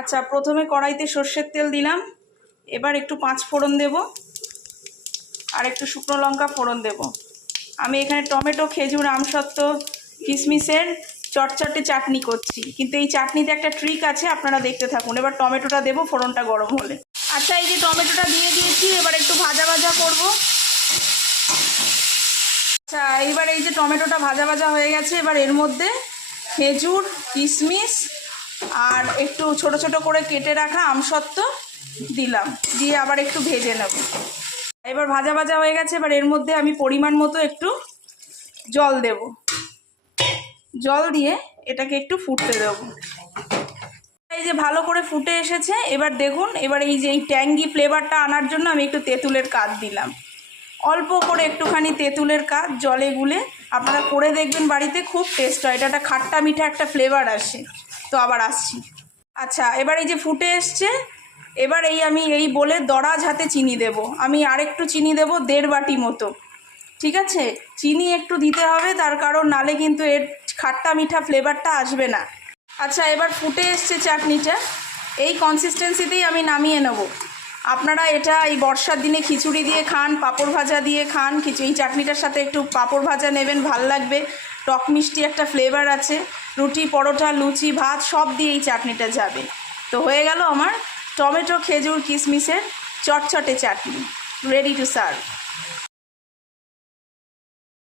আচ্ছা, প্রথমে কড়াইতে সর্ষের তেল দিলাম, এবার একটু 5 ফোড়ন দেব আর একটু শুকনো লঙ্কা ফোড়ন দেব। আমি এখানে টমেটো, খেজুর, আমসত্ত্ব, কিশমিশের চটচটে চাটনি করছি, কিন্তু এই চাটনিতে একটা ট্রিক আছে, আপনারা দেখতে থাকুন। এবার টমেটোটা দেব ফোড়নটা গরম হলে। আচ্ছা, এই যে টমেটোটা দিয়ে দিয়েছি, এবার একটু ভাজা ভাজা করব। আচ্ছা, এইবার এই যে টমেটোটা ভাজা ভাজা হয়ে গেছে, এবার এর মধ্যে খেজুর, কিশমিশ আর একটু ছোট ছোট করে কেটে রাখা আমসত্ত্ব দিলাম, দিয়ে আবার একটু ভেজে নেব। এবার ভাজা ভাজা হয়ে গেছে, এবার এর মধ্যে আমি পরিমাণ মতো একটু জল দেব। জল দিয়ে এটাকে একটু ফুটতে দেব। এই যে ভালো করে ফুটে এসেছে, এবার দেখুন, এবার এই যে এই ট্যাঙ্গি ফ্লেভারটা আনার জন্য আমি একটু তেঁতুলের কাঠ দিলাম। অল্প করে একটুখানি তেঁতুলের কাঠ জলে গুলে আপনারা করে দেখবেন বাড়িতে, খুব টেস্ট হয়। এটা একটা খাট্টা মিঠা একটা ফ্লেভার আসে। তো আবার আসছি। আচ্ছা, এবার এই যে ফুটে এসছে, এবার আমি এই বলে দরাজ হাতে চিনি দেব। আমি আরেকটু চিনি দেব, 1.5 বাটি মতো। ঠিক আছে, চিনি একটু দিতে হবে, তার কারণ নালে কিন্তু এর খাট্টা মিঠা ফ্লেভারটা আসবে না। আচ্ছা, এবার ফুটে এসছে চাটনিটা, এই কনসিস্টেন্সিতেই আমি নামিয়ে নেব। আপনারা এটা এই বর্ষার দিনে খিচুড়ি দিয়ে খান, পাঁপড় ভাজা দিয়ে খান। এই চাটনিটার সাথে একটু পাঁপড় ভাজা নেবেন, ভাল লাগবে। টক মিষ্টি একটা ফ্লেভার আছে। রুটি, পরোটা, লুচি, ভাত সব দিয়ে এই চাটনিটা যাবে। তো হয়ে গেল আমার টমেটো, খেজুর, কিশমিশের চটচটে চাটনি, রেডি টু সার্ভ।